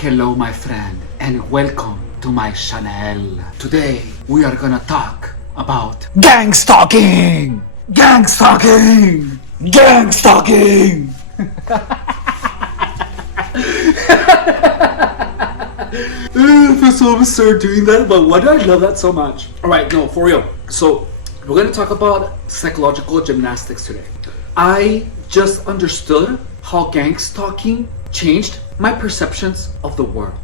Hello my friend and welcome to my channel. Today we are gonna talk about gangstalking! Gangstalking! Gangstalking! I feel so absurd doing that, but why do I love that so much? Alright, no, for real. So we're gonna talk about psychological gymnastics today. I just understood how gangstalking changed my perceptions of the world.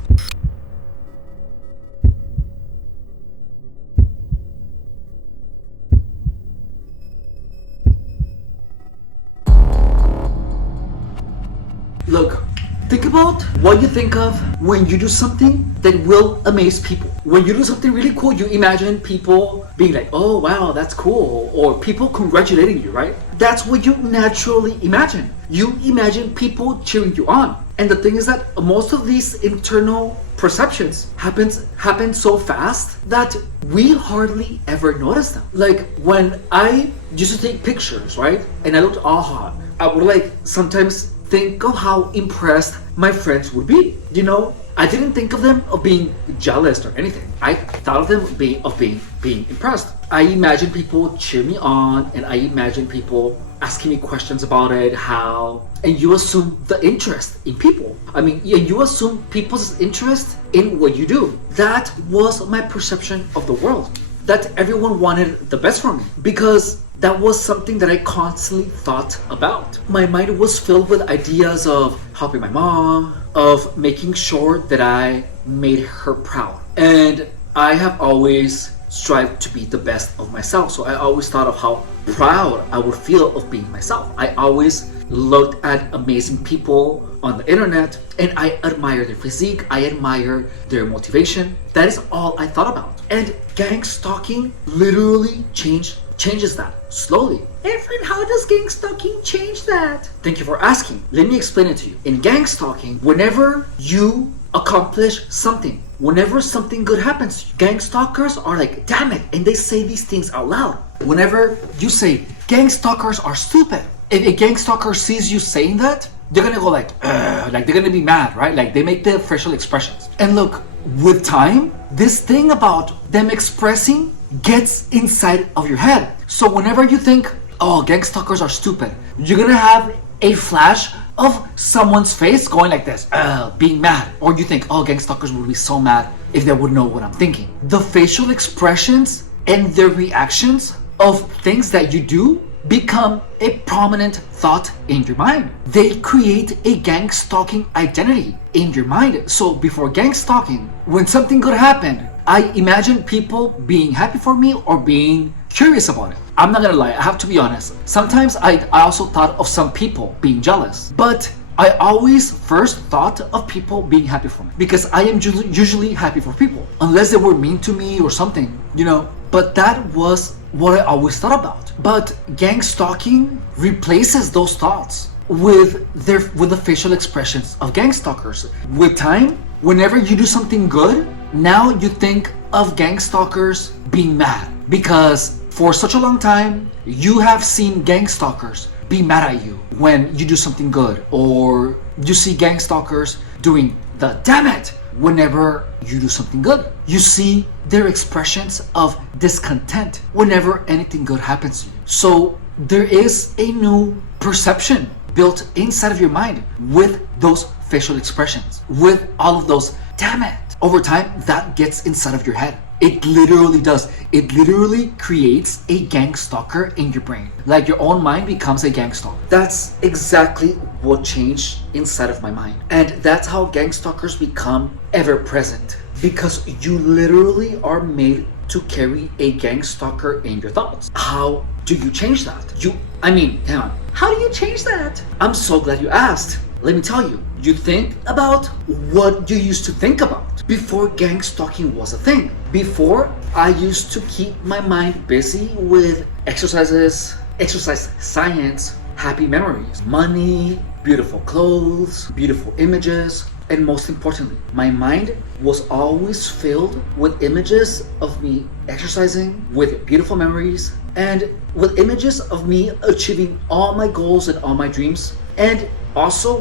Look, think about what you think of when you do something that will amaze people. When you do something really cool, you imagine people being like, oh wow, that's cool, or people congratulating you, right? That's what you naturally imagine. You imagine people cheering you on. And the thing is that most of these internal perceptions happen so fast that we hardly ever notice them. Like when I used to take pictures, right? And I looked all hot, I would like sometimes think of how impressed my friends would be. You know, I didn't think of them of being jealous or anything. I thought of them of being impressed. I imagine people cheer me on, and I imagine people asking me questions about it, how, and you assume the interest in people. I mean, you assume people's interest in what you do. That was my perception of the world. That everyone wanted the best for me, because that was something that I constantly thought about. My mind was filled with ideas of helping my mom, of making sure that I made her proud. And I have always strived to be the best of myself. So I always thought of how proud I would feel of being myself. I always looked at amazing people on the internet and I admire their physique, I admire their motivation. That is all I thought about. And gangstalking literally changes that slowly. Hey friend, how does gangstalking change that? Thank you for asking. Let me explain it to you. In gangstalking, whenever you accomplish something, whenever something good happens, gangstalkers are like, damn it, and they say these things out loud. Whenever you say, gangstalkers are stupid, if a gangstalker sees you saying that, they're gonna go like they're gonna be mad, right? Like they make the facial expressions. And look, with time, this thing about them expressing gets inside of your head. So whenever you think, oh, gangstalkers are stupid, you're gonna have a flash of someone's face going like this, being mad. Or you think, oh, gangstalkers would be so mad if they would know what I'm thinking. The facial expressions and their reactions of things that you do become a prominent thought in your mind. They create a gangstalking identity in your mind. So before gangstalking, when something good happened, I imagine people being happy for me or being curious about it. I'm not gonna lie, I have to be honest. Sometimes I also thought of some people being jealous, but I always first thought of people being happy for me because I am usually happy for people, unless they were mean to me or something, you know. But that was what I always thought about. But gangstalking replaces those thoughts with the facial expressions of gangstalkers. With time, whenever you do something good, now you think of gangstalkers being mad because for such a long time you have seen gangstalkers be mad at you when you do something good, or you see gangstalkers doing the damn it whenever you do something good. You see their expressions of discontent whenever anything good happens to you. So there is a new perception built inside of your mind with those facial expressions, with all of those damn it. Over time, that gets inside of your head. It literally does. It literally creates a gangstalker in your brain. Like your own mind becomes a gangstalker. That's exactly what changed inside of my mind. And that's how gangstalkers become ever present. Because you literally are made to carry a gangstalker in your thoughts. How do you change that? Hang on. How do you change that? I'm so glad you asked. Let me tell you. You think about what you used to think about before gangstalking was a thing. Before, I used to keep my mind busy with exercise science, happy memories, money, beautiful clothes, beautiful images, and most importantly, my mind was always filled with images of me exercising, with beautiful memories, and with images of me achieving all my goals and all my dreams, and also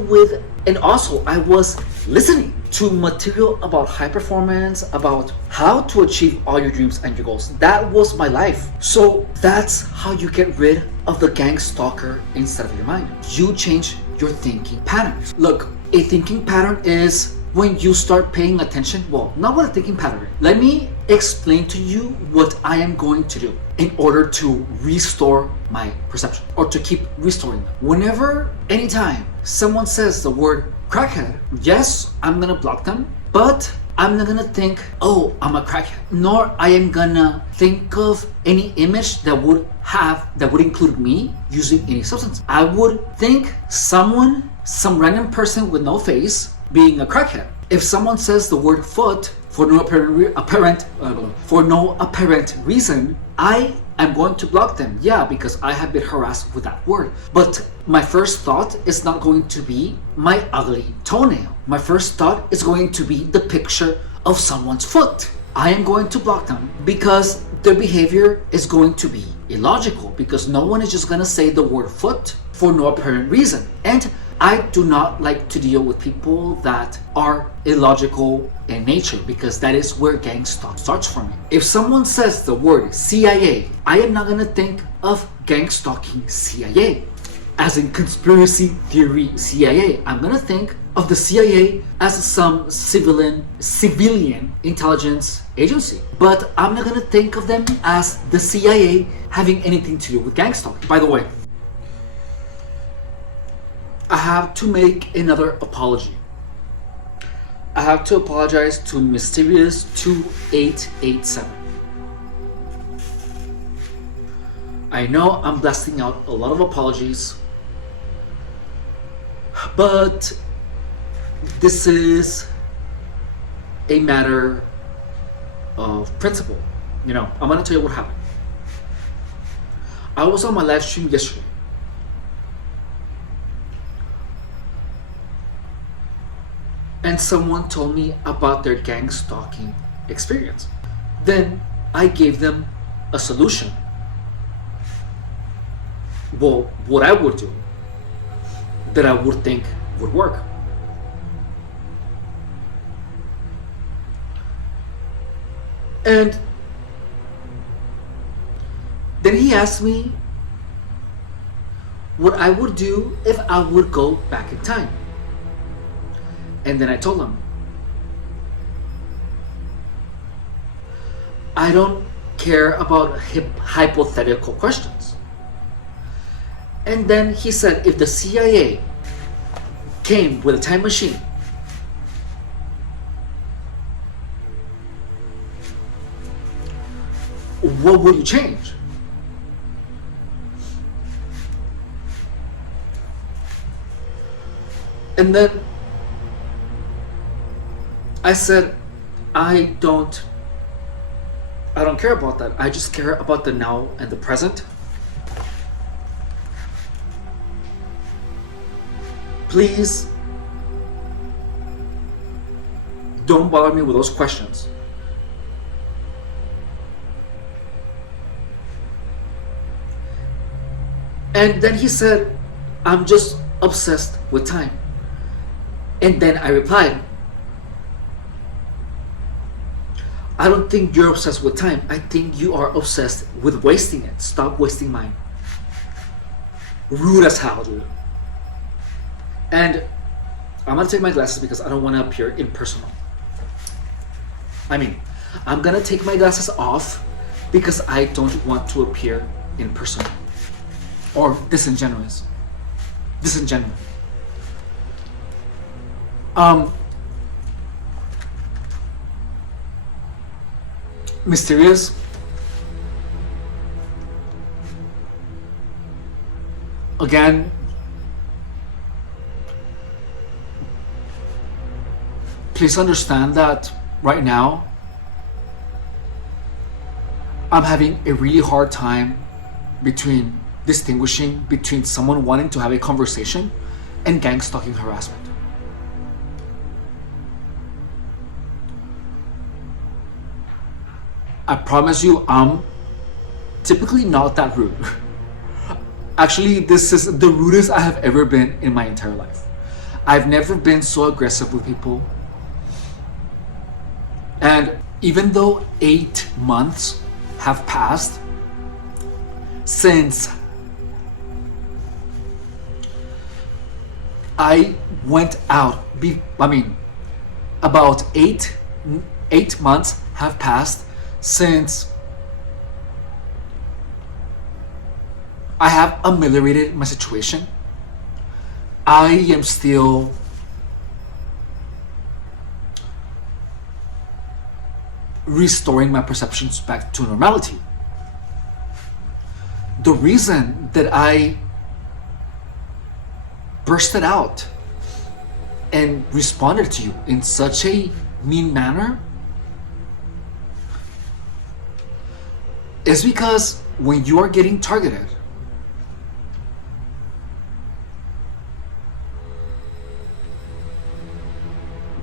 I was listening to material about high performance, about how to achieve all your dreams and your goals. That was my life. So that's how you get rid of the gang stalker inside of your mind. You change your thinking patterns. Look, a thinking pattern is when you start paying attention. Well, not what a thinking pattern. Let me explain to you what I am going to do in order to restore my perception, or to keep restoring them. Whenever, anytime someone says the word crackhead, yes, I'm gonna block them, but I'm not gonna think, oh, I'm a crackhead. Nor I am gonna think of any image that would include me using any substance. I would think some random person with no face being a crackhead. If someone says the word foot for no apparent reason, I am going to block them. Yeah, because I have been harassed with that word. But my first thought is not going to be my ugly toenail. My first thought is going to be the picture of someone's foot. I am going to block them because their behavior is going to be illogical, because no one is just going to say the word foot for no apparent reason. And I do not like to deal with people that are illogical in nature, because that is where gang stalk starts for me. If someone says the word CIA, I am not going to think of gang stalking CIA, as in conspiracy theory CIA. I'm going to think of the CIA as some civilian intelligence agency. But I'm not going to think of them as the CIA having anything to do with gang stalking. By the way, I have to make another apology. I have to apologize to Mysterious 2887. I know I'm blasting out a lot of apologies, but this is a matter of principle. You know, I'm gonna tell you what happened. I was on my live stream yesterday, and someone told me about their gang stalking experience. Then I gave them a solution. Well, what I would do that I would think would work. And then he asked me what I would do if I would go back in time. And then I told him, I don't care about hypothetical questions. And then he said, if the CIA came with a time machine, what would you change? And then I said, I don't care about that. I just care about the now and the present. Please don't bother me with those questions. And then he said, I'm just obsessed with time. And then I replied, I don't think you're obsessed with time. I think you are obsessed with wasting it. Stop wasting mine. Rude as hell, dude. And I'm gonna take my glasses because I don't want to appear impersonal. I mean, I'm gonna take my glasses off because I don't want to appear impersonal or disingenuous. Mysterious. Again, please understand that right now I'm having a really hard time distinguishing between someone wanting to have a conversation and gang stalking harassment. I promise you, I'm typically not that rude. Actually, this is the rudest I have ever been in my entire life. I've never been so aggressive with people. And even though 8 months have passed since I went out, about 8 months have passed since I have ameliorated my situation, I am still restoring my perceptions back to normality. The reason that I bursted out and responded to you in such a mean manner is because when you are getting targeted,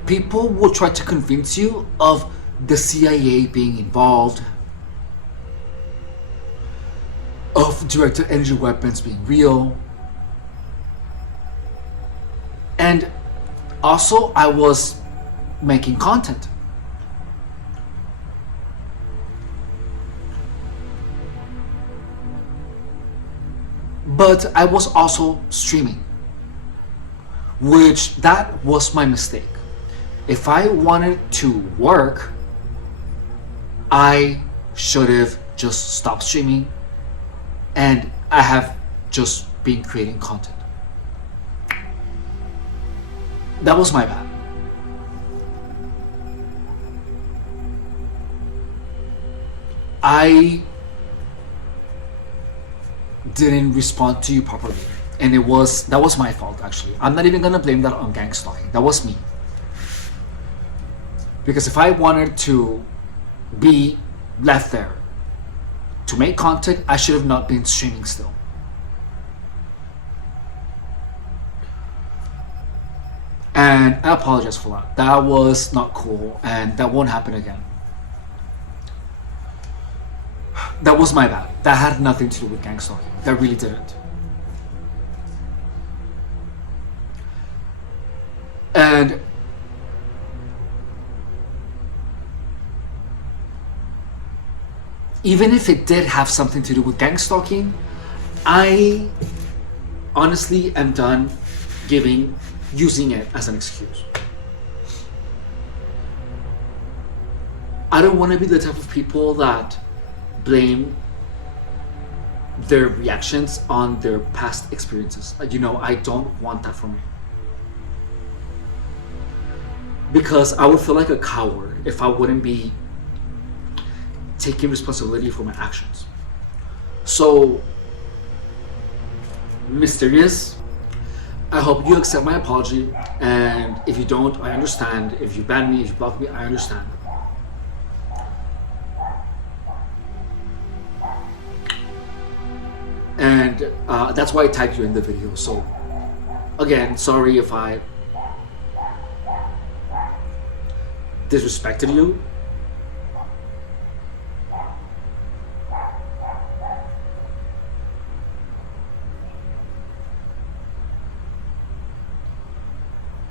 people will try to convince you of the CIA being involved, of directed energy weapons being real. And also, I was making content. But I was also streaming, which that was my mistake. If I wanted to work, I should have just stopped streaming and I have just been creating content. That was my bad. I didn't respond to you properly, and that was my fault. Actually, I'm not even gonna blame that on gangstalking. That was me. Because if I wanted to be left there to make content, I should have not been streaming still. And I apologize for that. That was not cool, and that won't happen again. That was my bad. That had nothing to do with gangstalking. That really didn't. And even if it did have something to do with gangstalking, I honestly am done using it as an excuse. I don't want to be the type of people that blame their reactions on their past experiences. I don't want that for me. Because I would feel like a coward if I wouldn't be taking responsibility for my actions. So, Mysterious, I hope you accept my apology, and if you don't, I understand. If you ban me, if you block me, I understand. And that's why I tagged you in the video. So, again, sorry if I disrespected you.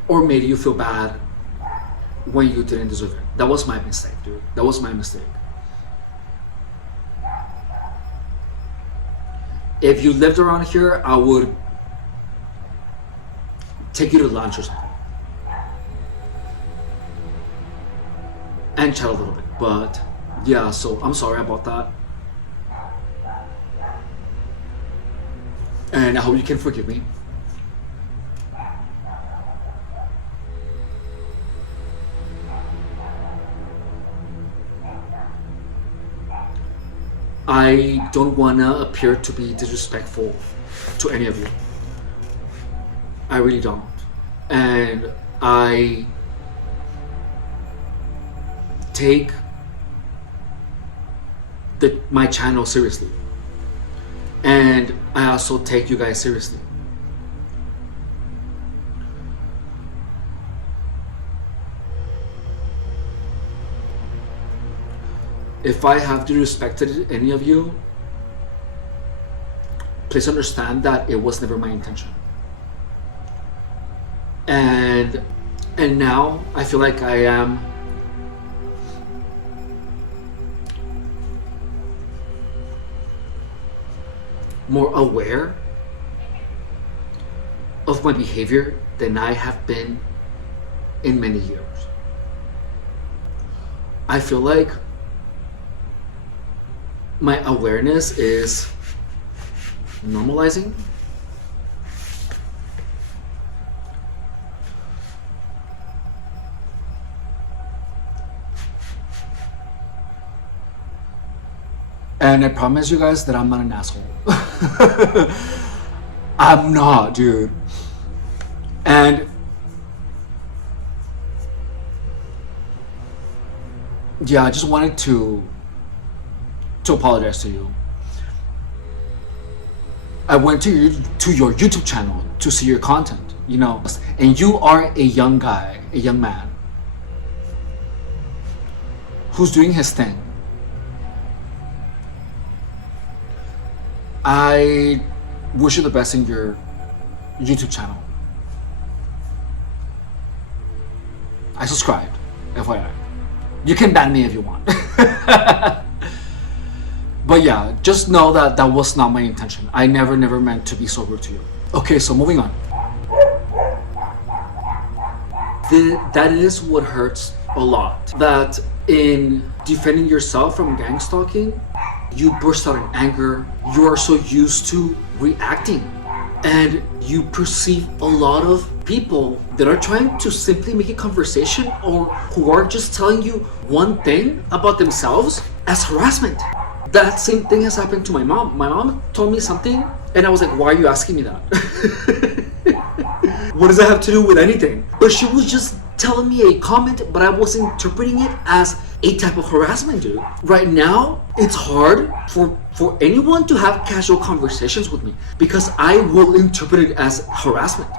Or made you feel bad when you didn't deserve it. That was my mistake, dude. That was my mistake. If you lived around here, I would take you to lunch or something and chat a little bit. But yeah, so I'm sorry about that. And I hope you can forgive me. I don't want to appear to be disrespectful to any of you. I really don't. And I take my channel seriously. And I also take you guys seriously. If I have disrespected any of you, please understand that it was never my intention. And now I feel like I am more aware of my behavior than I have been in many years. I feel like my awareness is normalizing. And I promise you guys that I'm not an asshole. I'm not, dude. And yeah, I just wanted to apologize to you. I went to your YouTube channel to see your content, you know, and you are a young guy, a young man who's doing his thing. I wish you the best in your YouTube channel. I subscribed, FYI. You can ban me if you want. But yeah, just know that that was not my intention. I never meant to be so rude to you. Okay, so moving on. That is what hurts a lot. That in defending yourself from gang stalking, you burst out in anger. You are so used to reacting, and you perceive a lot of people that are trying to simply make a conversation or who are just telling you one thing about themselves as harassment. That same thing has happened to my mom. My mom told me something and I was like, why are you asking me that? What does that have to do with anything? But she was just telling me a comment, but I was interpreting it as a type of harassment, dude. Right now, it's hard for anyone to have casual conversations with me because I will interpret it as harassment.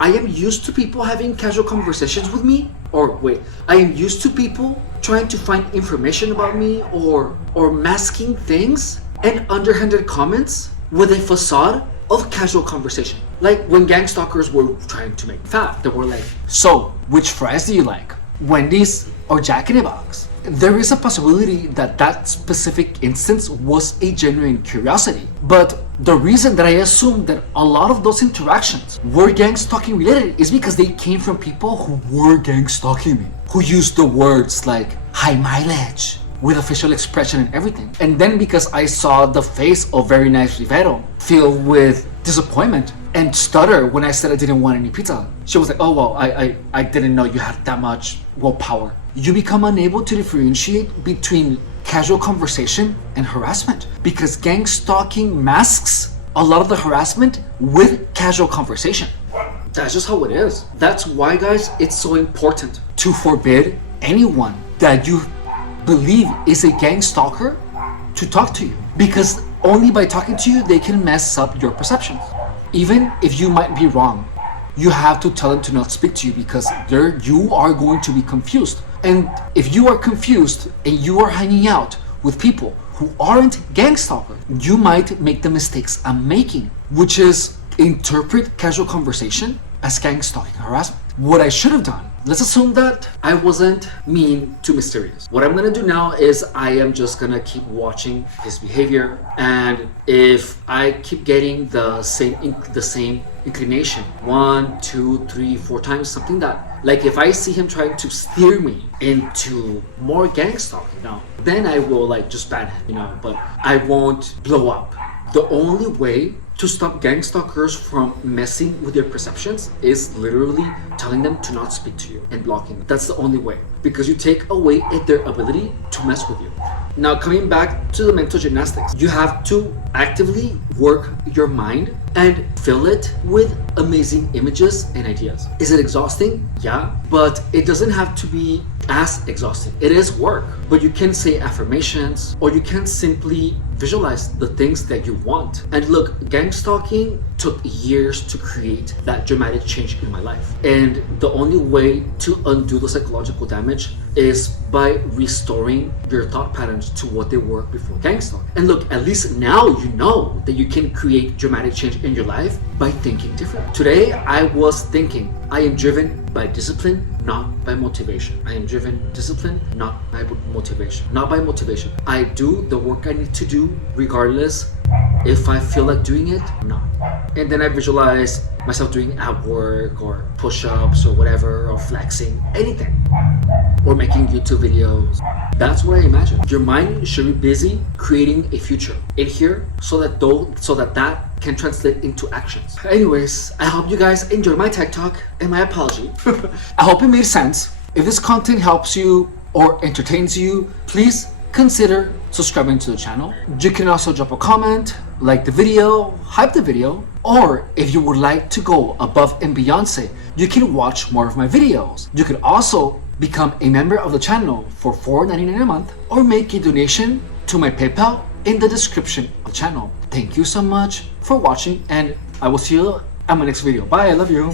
I am used to people having casual conversations with me, I am used to people trying to find information about me or masking things and underhanded comments with a facade of casual conversation. Like when gangstalkers were trying to make fat, they were like, so which fries do you like? Wendy's or Jack in the Box? There is a possibility that that specific instance was a genuine curiosity. But the reason that I assume that a lot of those interactions were gang stalking related is because they came from people who were gang stalking me, who used the words like high mileage with a facial expression and everything. And then because I saw the face of Very Nice Rivero filled with disappointment and stutter when I said I didn't want any pizza, she was like, oh well, I didn't know you had that much willpower. You become unable to differentiate between casual conversation and harassment because gang stalking masks a lot of the harassment with casual conversation. That's just how it is. That's why, guys, it's so important to forbid anyone that you believe is a gang stalker to talk to you, because only by talking to you they can mess up your perceptions. Even if you might be wrong, you have to tell them to not speak to you because you are going to be confused. And if you are confused and you are hanging out with people who aren't gang stalkers, you might make the mistakes I'm making, which is interpret casual conversation as gang stalking harassment. What I should have done, let's assume that I wasn't mean to Mysterious. What I'm gonna do now is I am just gonna keep watching his behavior, and if I keep getting the same inclination 1, 2, 3, 4 times, something that, like if I see him trying to steer me into more gang stalking now, then I will like just ban him, but I won't blow up. The only way to stop gang stalkers from messing with their perceptions is literally telling them to not speak to you and blocking them. That's the only way, because you take away their ability to mess with you. Now, coming back to the mental gymnastics, you have to actively work your mind and fill it with amazing images and ideas. Is it exhausting? Yeah, but it doesn't have to be as exhausting. It is work, but you can say affirmations, or you can simply visualize the things that you want. And look, gang stalking took years to create that dramatic change in my life. And the only way to undo the psychological damage is by restoring your thought patterns to what they were before gang stalking. And look, at least now you know that you can create dramatic change in your life by thinking different. Today, I was thinking, I am driven by discipline, not by motivation. I am driven discipline, not by motivation. Not by motivation. I do the work I need to do regardless if I feel like doing it or not. And then I visualize myself doing ab work or push-ups or whatever, or flexing, anything, or making YouTube videos. That's what I imagine. Your mind should be busy creating a future in here so that can translate into actions. Anyways, I hope you guys enjoyed my tech talk and my apology. I hope it made sense. If this content helps you or entertains you, please consider subscribing to the channel. You can also drop a comment, like the video, hype the video, or if you would like to go above and beyond, you can watch more of my videos. You can also become a member of the channel for $4.99 a month, or make a donation to my PayPal in the description of the channel. Thank you so much for watching, and I will see you on my next video. Bye, I love you.